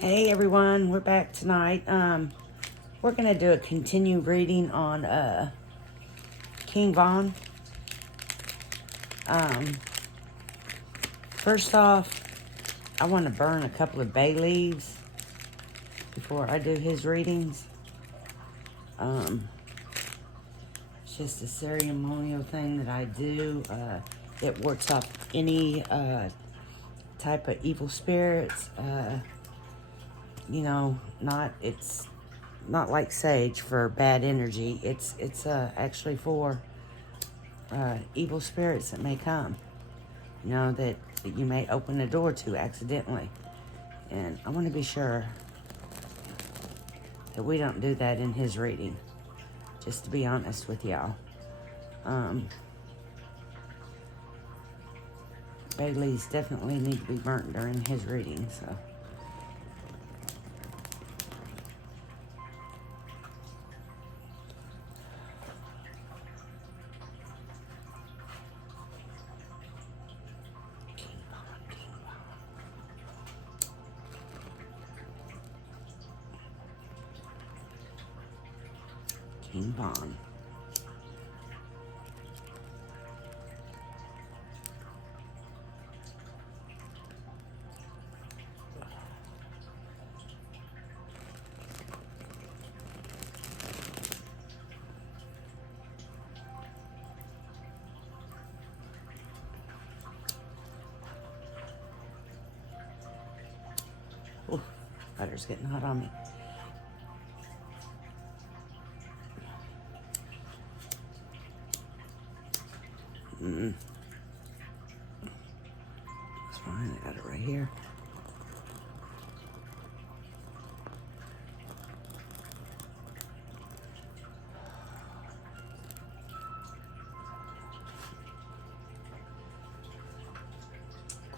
Hey everyone, we're back tonight. We're gonna do a continued reading on King Von. First off, I want to burn a couple of bay leaves before I do his readings. It's just a ceremonial thing that I do. It works off any type of evil spirits. It's not like sage for bad energy. It's actually for evil spirits that may come. That you may open the door to accidentally. And I want to be sure that we don't do that in his reading. Just to be honest with y'all. Bay leaves definitely need to be burnt during his reading, so. King Von. Ooh, butter's getting hot on me. It's fine, I got it right here.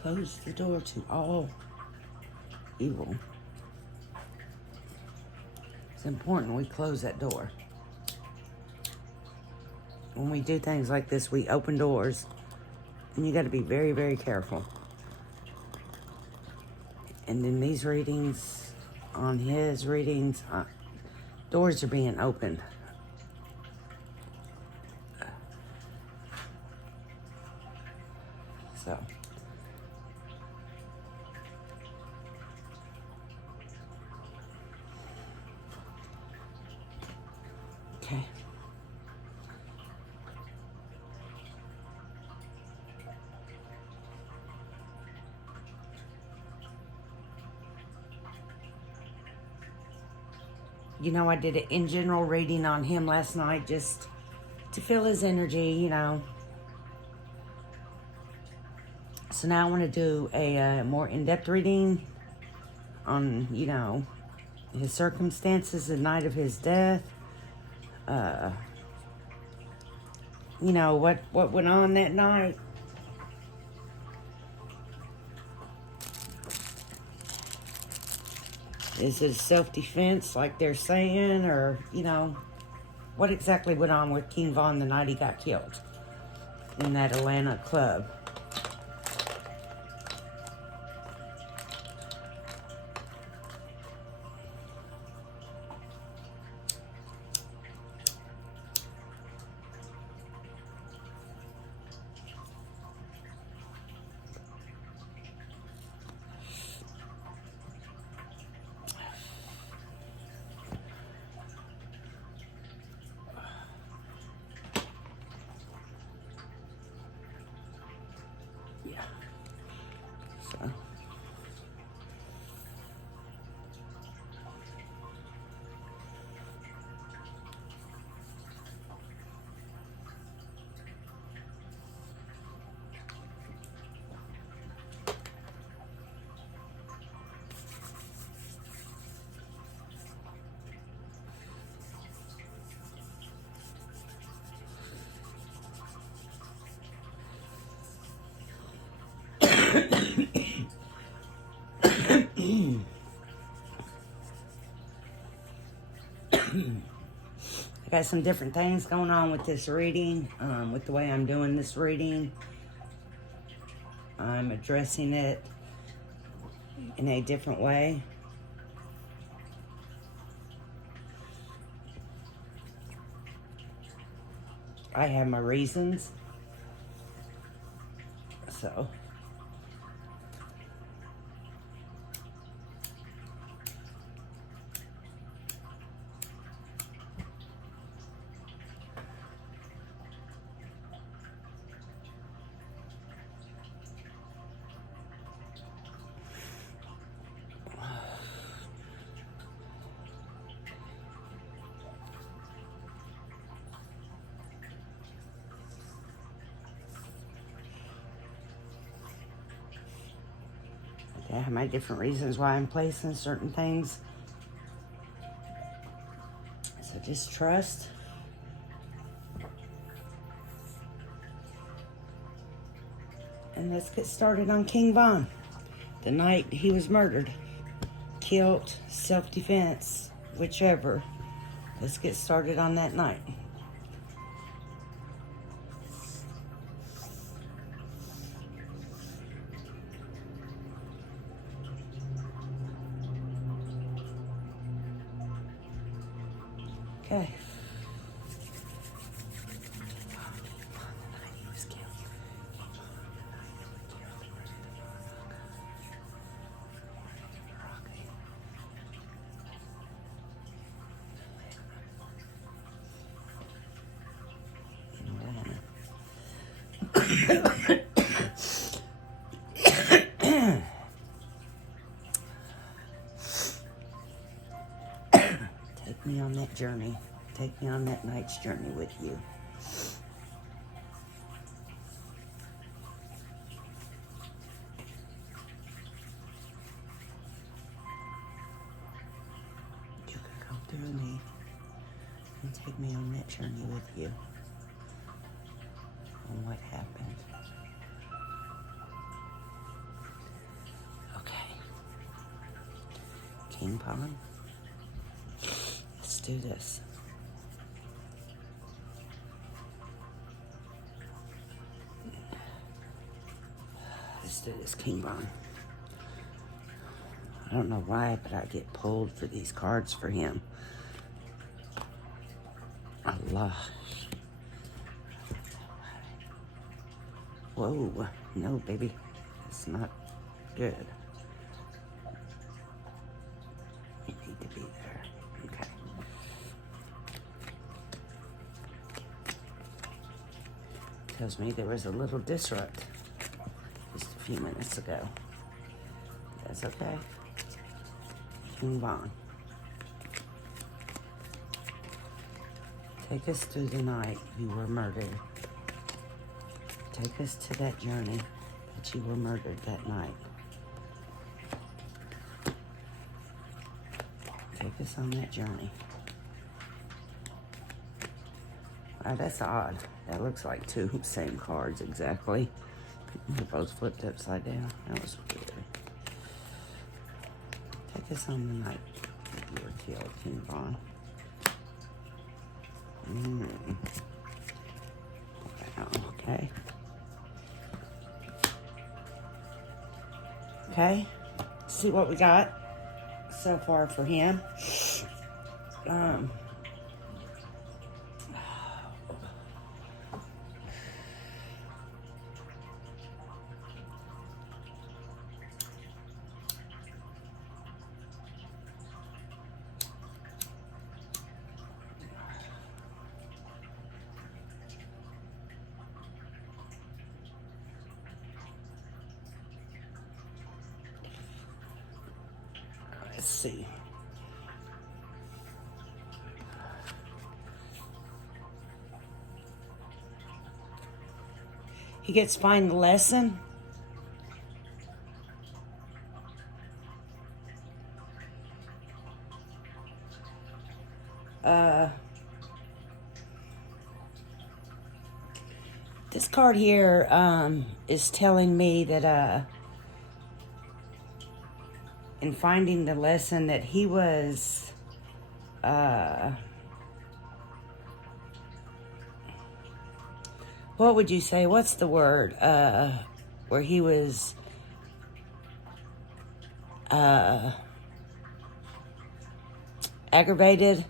Close the door to all evil. It's important we close that door. When we do things like this, we open doors, and you got to be very, very careful. And in these readings, on his readings, doors are being opened. So. Okay. I did an in general reading on him last night just to feel his energy, So now I want to do a more in-depth reading on, his circumstances the night of his death. What went on that night. Is it self-defense like they're saying, or, what exactly went on with King Von the night he got killed in that Atlanta club? Yeah. So. I got some different things going on with this reading, with the way I'm doing this reading. I'm addressing it in a different way. I have my reasons. So. I have my different reasons why I'm placing certain things. So just trust. And let's get started on King Von. The night he was murdered, killed, self-defense, whichever. Let's get started on that night. Okay. Take me on that journey. Take me on that night's journey with you. You can come through me and take me on that journey with you. On what happened. Okay. King Von. Let's do this. Let's do this, King Von. I don't know why, but I get pulled for these cards for him. Allah. Whoa. No, baby. It's not good. You need to be there. Okay. Tells me there was a little disrupt just a few minutes ago. That's okay. King Von. Take us through the night you were murdered. Take us to that journey that you were murdered that night. Take us on that journey. Wow, that's odd. That looks like two same cards exactly. They're both flipped upside down. That was weird. Take us on the night that you were killed, King Von. Wow, okay. Okay. Let's see what we got so far for him. Let's see. He gets find the lesson. This card here is telling me that in finding the lesson that he was what would you say? What's the word? Where he was aggravated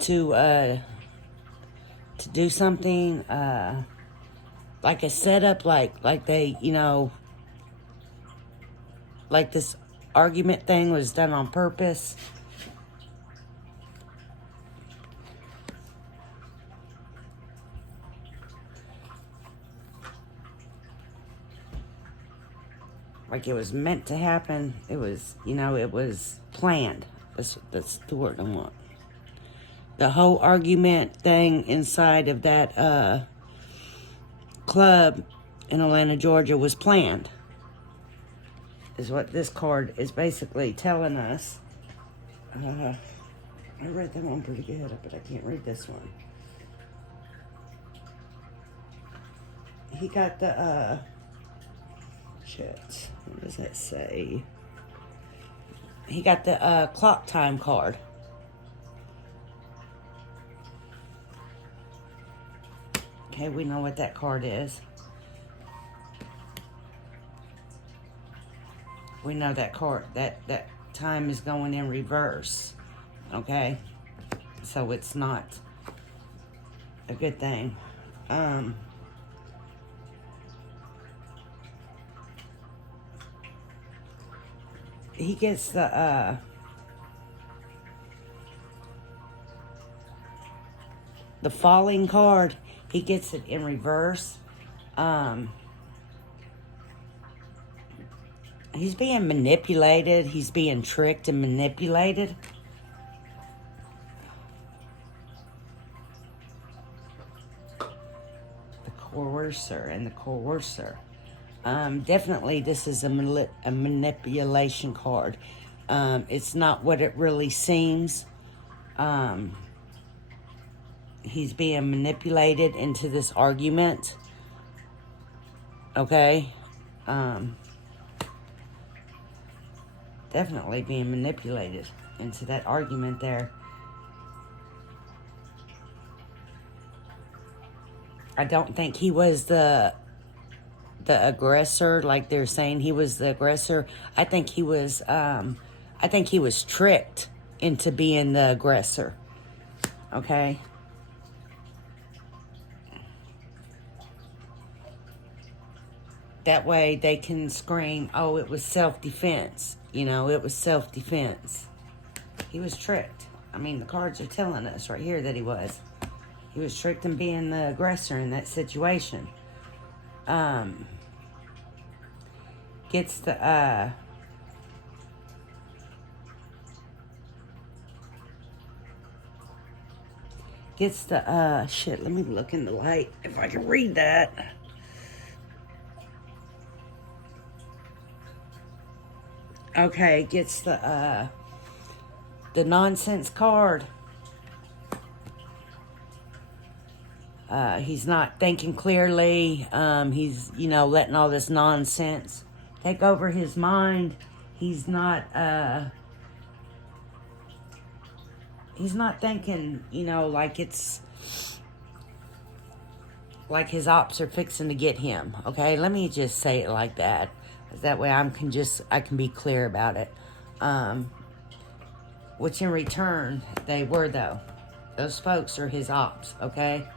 to to do something, like a setup, like they, like this argument thing was done on purpose. Like it was meant to happen. It was, it was planned. That's the word I want. The whole argument thing inside of that club in Atlanta, Georgia was planned. Is what this card is basically telling us. I read that one pretty good, but I can't read this one. He got the, shit, what does that say? He got the clock time card. Okay, we know what that card is. We know that card, that time is going in reverse. Okay? So it's not a good thing. He gets the falling card. He gets it in reverse. He's being manipulated. He's being tricked and manipulated. The coercer and the coercer. Definitely this is a manipulation card. It's not what it really seems. He's being manipulated into this argument. Okay? Definitely being manipulated into that argument there. I don't think he was the aggressor, like they're saying he was the aggressor. I think he was tricked into being the aggressor. Okay? That way they can scream, oh, it was self-defense. It was self-defense. He was tricked. I mean, the cards are telling us right here that he was. He was tricked in being the aggressor in that situation. Gets the, shit, let me look in the light if I can read that. Okay, gets the nonsense card. He's not thinking clearly. He's, letting all this nonsense take over his mind. He's not thinking, like it's like his ops are fixing to get him. Okay, let me just say it like that. That way I can be clear about it. Which in return, they were though. Those folks are his ops, okay?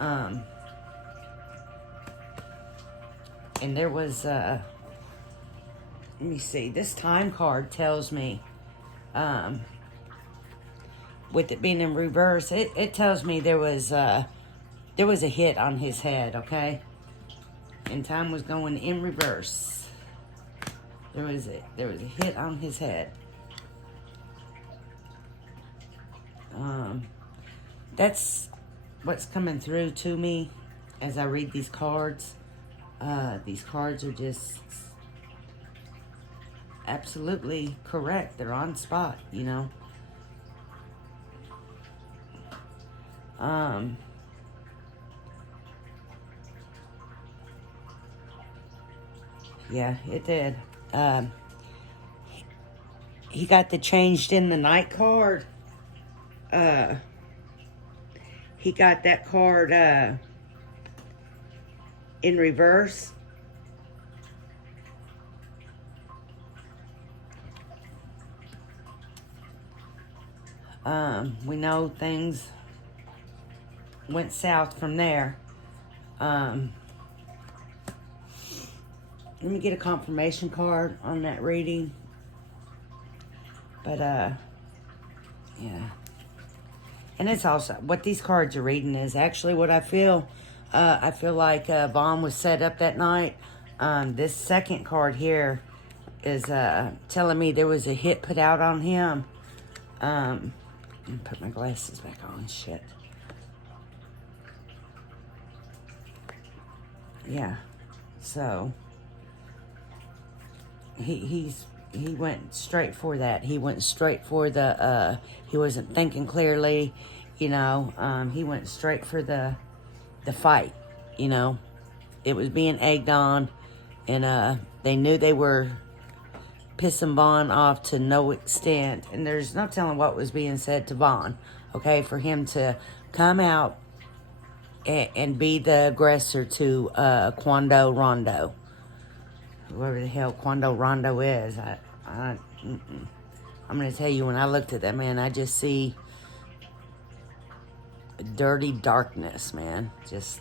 And there was, let me see, this time card tells me, with it being in reverse, it tells me there was a hit on his head, okay? And time was going in reverse. There was a hit on his head. That's what's coming through to me as I read these cards. These cards are just absolutely correct. They're on spot, Yeah, it did. He got the changed in the night card. He got that card in reverse. We know things went south from there. Let me get a confirmation card on that reading. But, yeah. And it's also, what these cards are reading is actually what I feel. I feel like Vaughn was set up that night. This second card here is telling me there was a hit put out on him. Let me put my glasses back on. Shit. Yeah. So he went straight for that. He went straight for the he wasn't thinking clearly, you know. He went straight for the fight, you know. It was being egged on, and they knew they were pissing Vaughn off to no extent, and there's no telling what was being said to Vaughn, okay, for him to come out and be the aggressor to Quando Rondo. Whoever the hell Quando Rondo is. I'm going to tell you, when I looked at that man, I just see dirty darkness, man. Just,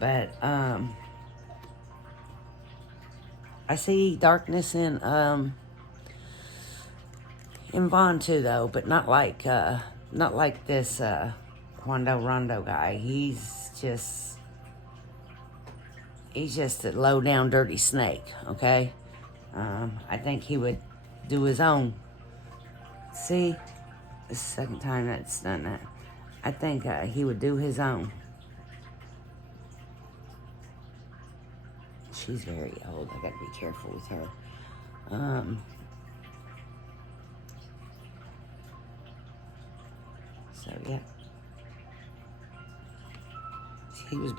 But, I see darkness in Vaughn too, though, but not like this, Quando Rondo guy. He's just a low down dirty snake, okay? I think he would do his own. See? This is the second time that's done that. I think he would do his own. She's very old. I gotta be careful with her. So yeah. He was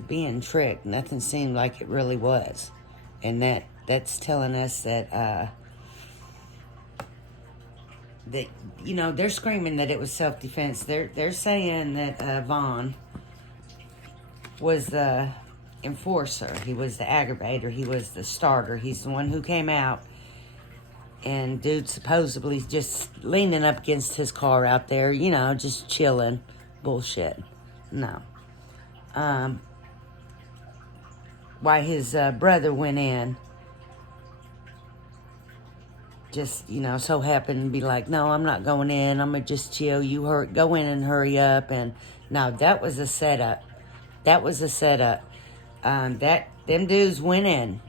being tricked. Nothing seemed like it really was. And that's telling us that that, you know, they're screaming that it was self-defense. They're saying that Vaughn was the enforcer. He was the aggravator. He was the starter. He's the one who came out. And dude supposedly just leaning up against his car out there, you know, just chilling. Bullshit. No. Why his brother went in, just, you know, so happened to be like, no, I'm not going in. I'm going to just chill. Go in and hurry up. And no, that was a setup. That was a setup. Them dudes went in.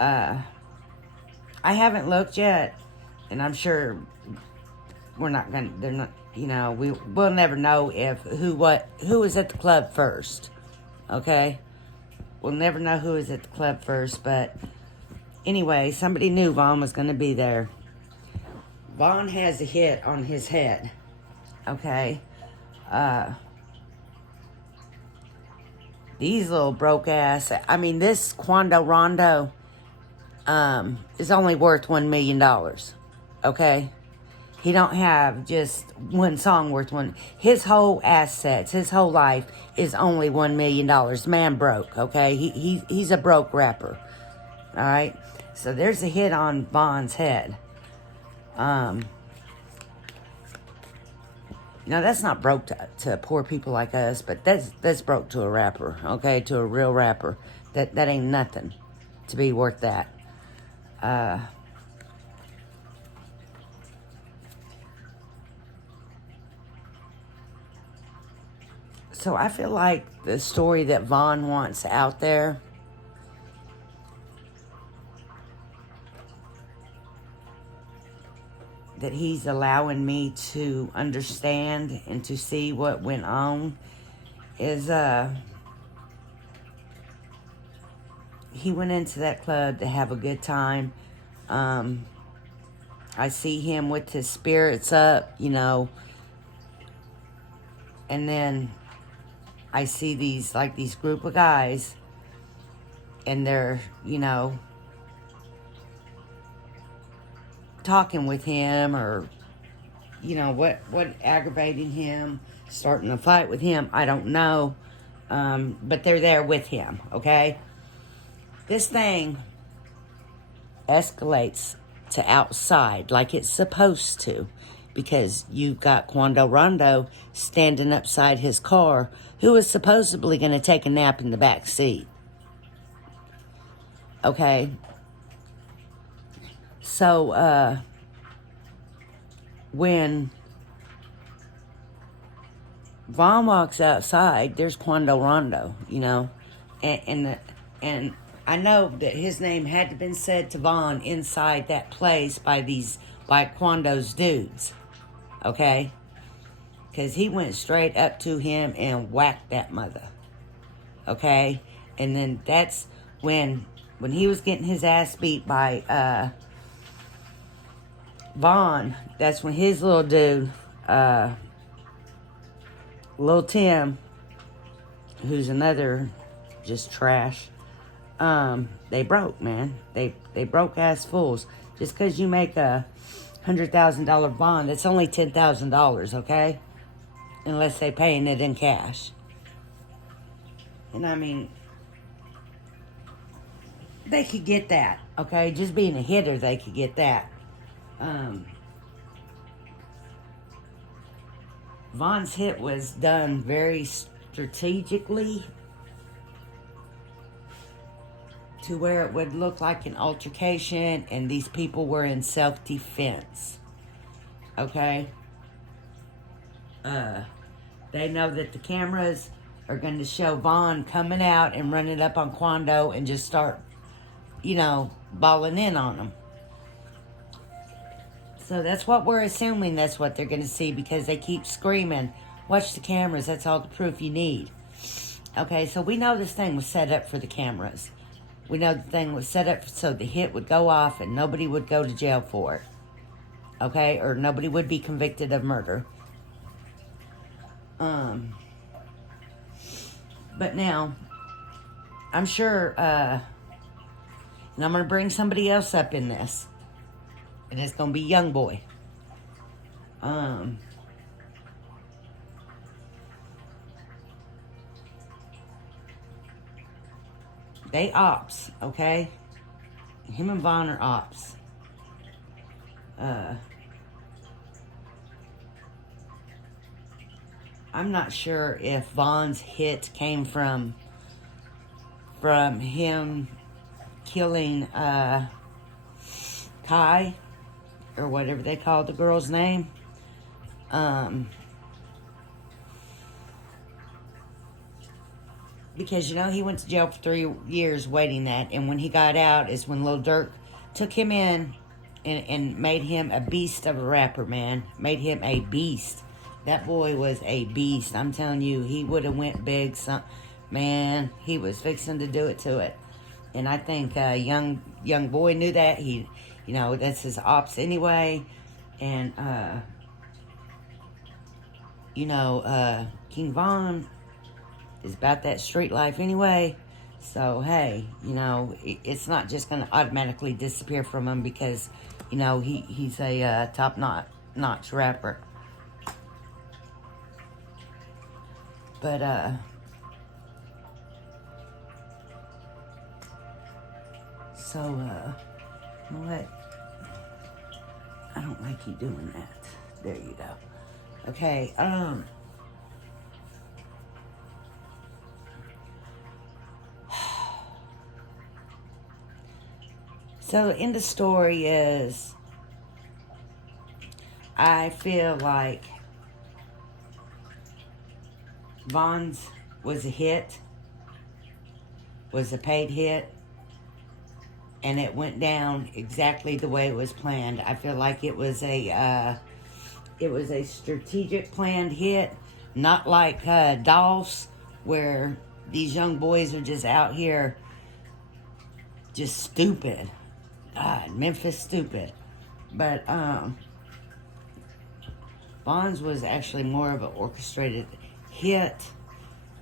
I haven't looked yet, and I'm sure they're not, you know, we'll never know who was at the club first, okay? We'll never know who was at the club first, but anyway, somebody knew Vaughn was going to be there. Vaughn has a hit on his head, okay? These little broke ass, I mean, this Quando Rondo is only worth $1 million, okay? He don't have just one song worth one. His whole assets, his whole life is only $1 million. Man broke, okay? He's a broke rapper, all right? So there's a hit on Vaughn's head. You know, that's not broke to poor people like us, but that's broke to a rapper, okay? To a real rapper. That ain't nothing to be worth that. So I feel like the story that Vaughn wants out there, that he's allowing me to understand and to see what went on, is he went into that club to have a good time. I see him with his spirits up, you know, and then I see these group of guys, and they're, you know, talking with him, or, you know, what aggravating him, starting a fight with him, I don't know, but they're there with him, okay? This thing escalates to outside like it's supposed to, because you got Quando Rondo standing upside his car, who was supposedly going to take a nap in the back seat. Okay? So, when Vaughn walks outside, there's Quando Rondo, you know, and I know that his name had to have been said to Vaughn inside that place by Quando's dudes, okay? Because he went straight up to him and whacked that mother, okay? And then that's when he was getting his ass beat by Vaughn, that's when his little dude, Lil Tim, who's another just trash, they broke, man. They broke ass fools. Just because you make a $100,000 bond, it's only $10,000, okay? Unless they paying it in cash. And I mean, they could get that, okay? Just being a hitter, they could get that. Vaughn's hit was done very strategically to where it would look like an altercation and these people were in self-defense. Okay? They know that the cameras are going to show Vaughn coming out and running up on Quando and just start, you know, balling in on him. So that's what we're assuming that's what they're going to see because they keep screaming, watch the cameras, that's all the proof you need. Okay, so we know this thing was set up for the cameras. We know the thing was set up so the hit would go off and nobody would go to jail for it. Okay, or nobody would be convicted of murder. But now, I'm sure, and I'm going to bring somebody else up in this. And it's going to be Young Boy. They ops, okay? Him and Vaughn are ops. I'm not sure if Vaughn's hit came from him killing Kai, or whatever they called the girl's name. Because, you know, he went to jail for 3 years waiting that. And when he got out is when Lil Durk took him in and made him a beast of a rapper, man. Made him a beast. That boy was a beast. I'm telling you, he would have went big. Man, he was fixing to do it to it. And I think young boy knew that. He, you know, that's his ops anyway. And, you know, King Von is about that street life anyway. So, hey, you know, it's not just going to automatically disappear from him because, you know, he's a top-notch rapper. But, so, you know what? I don't like you doing that. There you go. Okay, so, in the story is, I feel like Vaughn's was a hit, was a paid hit, and it went down exactly the way it was planned. I feel like it was a strategic planned hit, not like Dolph's, where these young boys are just out here just stupid. God, Memphis stupid. But Vaughn's was actually more of an orchestrated hit.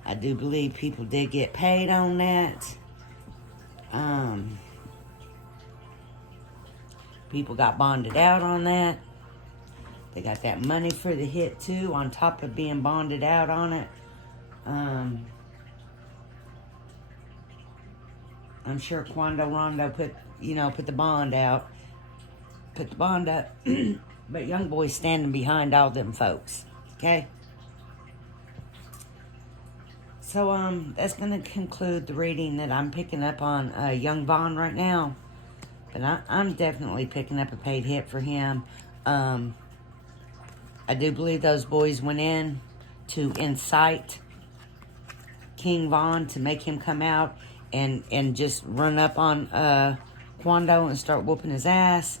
I do believe people did get paid on that. People got bonded out on that. They got that money for the hit too, on top of being bonded out on it. I'm sure Quando Rondo put the bond out. Put the bond up. But young boy's standing behind all them folks. Okay? So, that's going to conclude the reading that I'm picking up on Young Vaughn right now. But I'm definitely picking up a paid hit for him. I do believe those boys went in to incite King Vaughn to make him come out and just run up on Quando and start whooping his ass.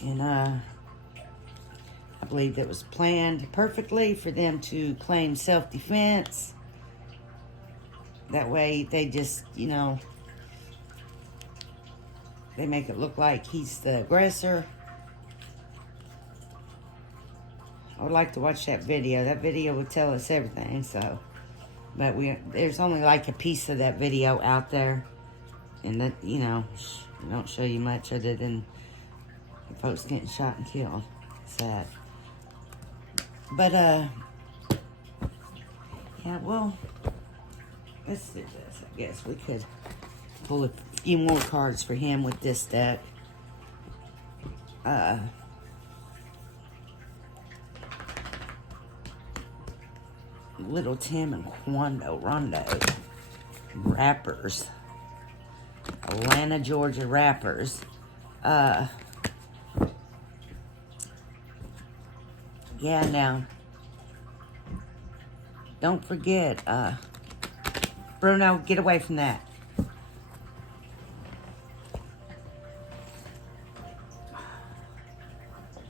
And I believe that was planned perfectly for them to claim self-defense. That way they just, they make it look like he's the aggressor. I would like to watch that video. That video would tell us everything, so. But there's only like a piece of that video out there. And that, don't show you much other than folks getting shot and killed. Sad. But, yeah, well, let's do this. I guess we could pull a few more cards for him with this deck. Little Tim and Quando Rondo. Rappers. Atlanta, Georgia rappers. Yeah, now, don't forget, Bruno, get away from that.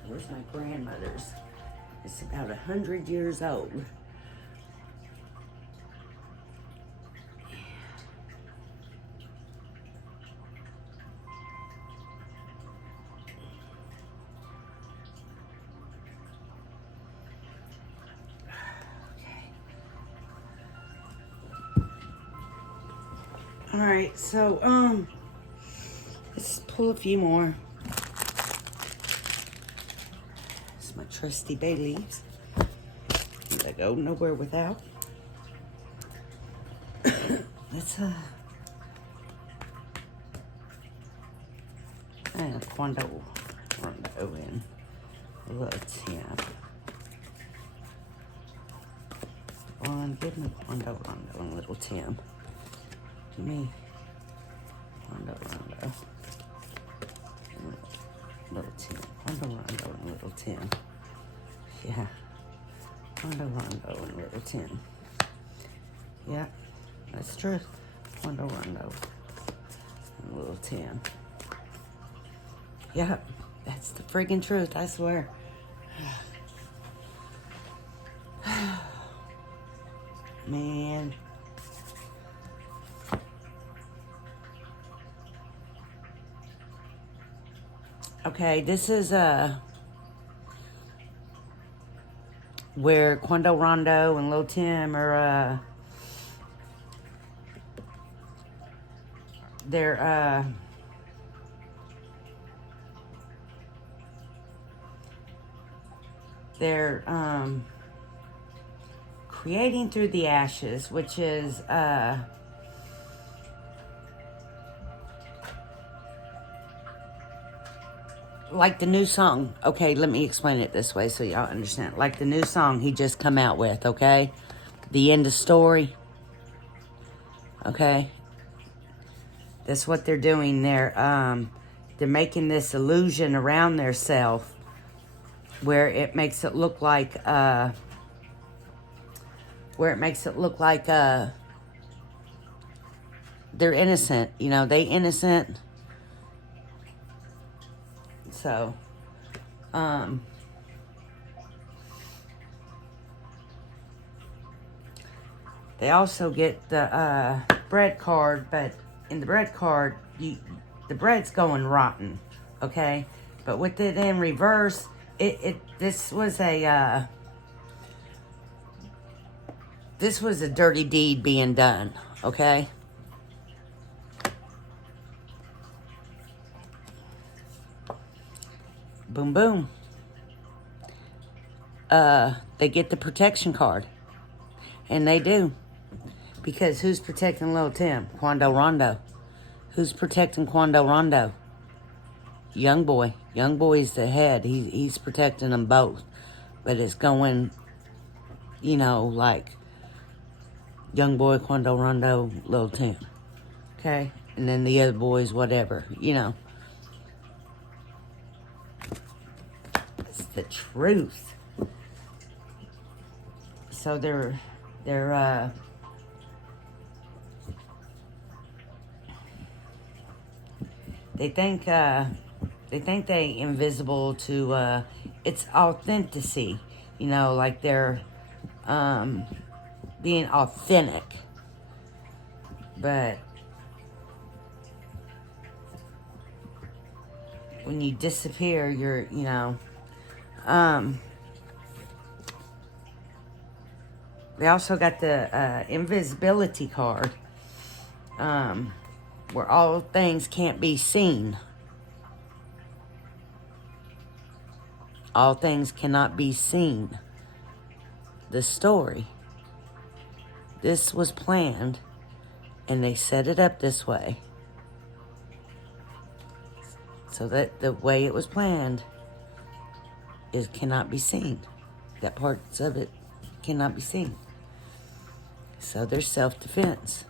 Where's my grandmother's? It's about 100 years old. Alright, so, let's pull a few more. It's my trusty bay leaves that I go nowhere without. Let's, and Quando Rondo in. Let's, give me Quando Rondo and Little Tim. Give me Quando Rondo. Little Tim. Quando Rondo and Little Tim. Yeah. Quando Rondo and Little Tim. Yeah, that's true. Quando Rondo and Little Tim. Yeah, that's the friggin' truth, I swear. Man. Okay, this is where Quando Rondo and Lil Tim are they're creating through the ashes, which is like the new song. Okay, let me explain it this way so y'all understand. Like the new song he just come out with, okay? The End of Story. Okay? That's what they're doing. They're making this illusion around their self where it makes it look like they're innocent. They innocent. So, they also get the bread card, but in the bread card, the bread's going rotten, okay? But with it in reverse, this was a dirty deed being done, okay? Boom, boom. They get the protection card. And they do. Because who's protecting Lil Tim? Quando Rondo. Who's protecting Quando Rondo? Young boy. Young boy's the head. He's protecting them both. But it's going, you know, like young boy, Quando Rondo, Lil Tim. Okay? And then the other boys, whatever, you know. It's the truth. So they're they think they invisible to it's authenticity, you know, like they're being authentic. But when you disappear, you're, you know, they also got the invisibility card, where all things can't be seen. All things cannot be seen. The story. This was planned, and they set it up this way. So that the way it was planned is cannot be seen. That parts of it cannot be seen. So there's self-defense.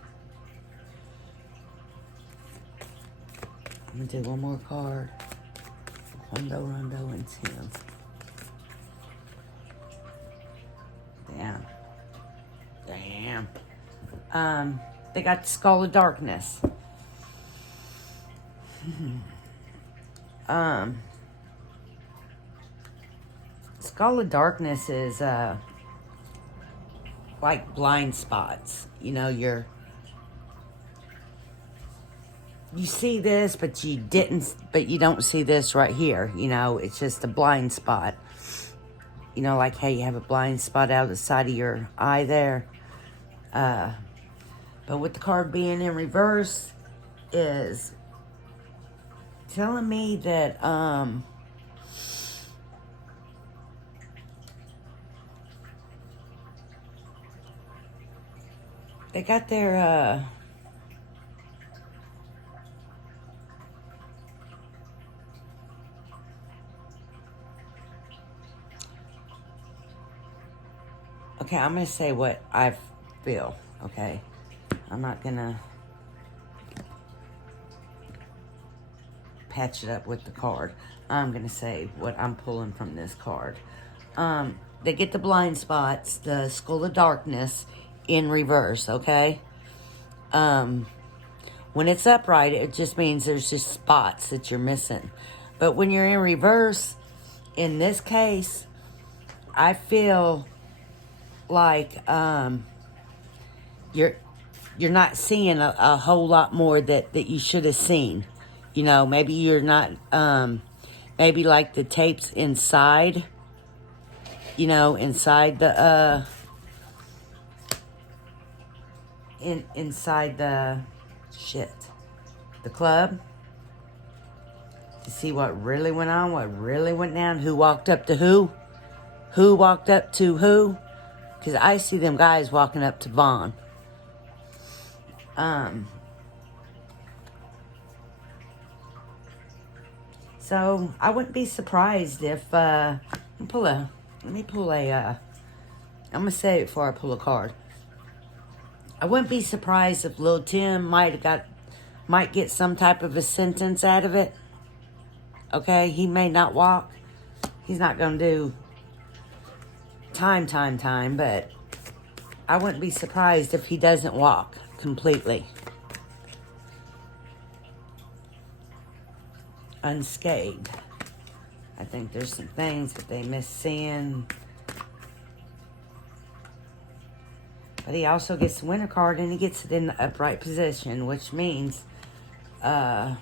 I'm gonna do one more card. Quando Rondo and Tim. Damn. They got the Skull of Darkness. Skull of Darkness is like blind spots. You know, you see this, but you don't see this right here. You know, it's just a blind spot. You know, like how you have a blind spot out of the side of your eye there. But with the card being in reverse is telling me that they got their okay, I'm going to say what I feel, okay? I'm not going to patch it up with the card. I'm going to say what I'm pulling from this card. They get the blind spots, the Skull of Darkness, in reverse, okay? When it's upright, it just means there's just spots that you're missing. But when you're in reverse, in this case, I feel like you're not seeing a whole lot more that you should have seen. You know, maybe you're not, maybe like the tapes inside, you know, inside the, inside the, the club. To see what really went on, what really went down, who walked up to who walked up to who. Because I see them guys walking up to Vaughn. So I wouldn't be surprised if let me pull a I'm gonna say it before I pull a card. I wouldn't be surprised if Lil Tim might get some type of a sentence out of it. Okay, he may not walk. He's not gonna do time, but I wouldn't be surprised if he doesn't walk completely unscathed. I think there's some things that they miss seeing. But he also gets the winner card, and he gets it in the upright position, which means the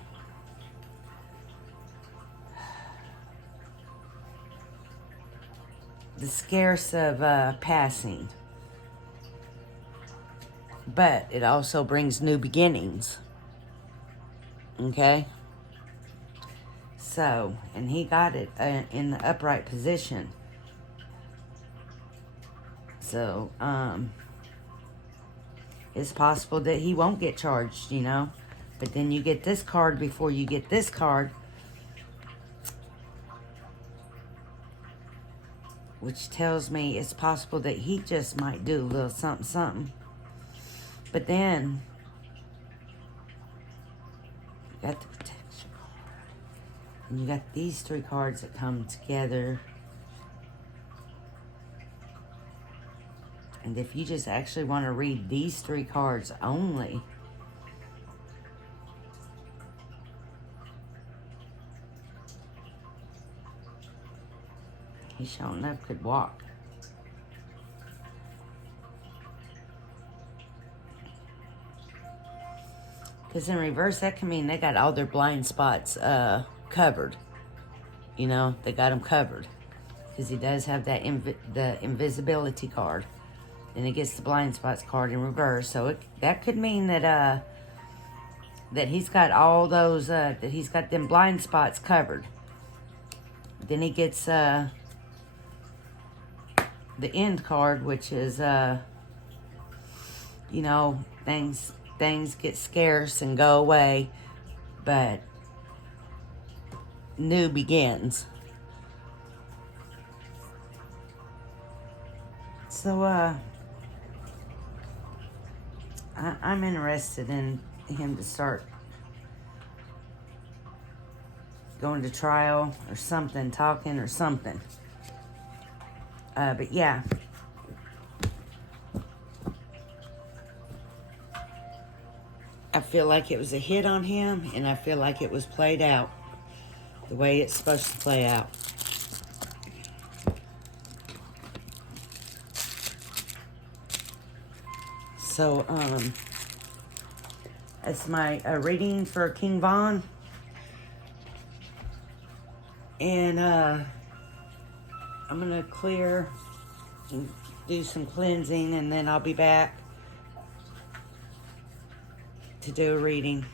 scarce of passing. But it also brings new beginnings. Okay? So, and he got it in the upright position. So, it's possible that he won't get charged, you know. But then you get this card before you get this card, which tells me it's possible that he just might do a little something, something. But then, you got the protection card. And you got these 3 cards that come together. And if you just actually want to read these 3 cards only, he sure enough could walk. Because in reverse, that can mean they got all their blind spots covered. You know, they got them covered. Because he does have that the invisibility card. Then he gets the blind spots card in reverse. So that could mean that that he's got all those, that he's got them blind spots covered. Then he gets the end card, which is, you know, things get scarce and go away, but new begins. So, I'm interested in him to start going to trial or something, talking or something. But yeah. I feel like it was a hit on him, and I feel like it was played out the way it's supposed to play out. So, that's my reading for King Von. And I'm going to clear and do some cleansing, and then I'll be back to do a reading.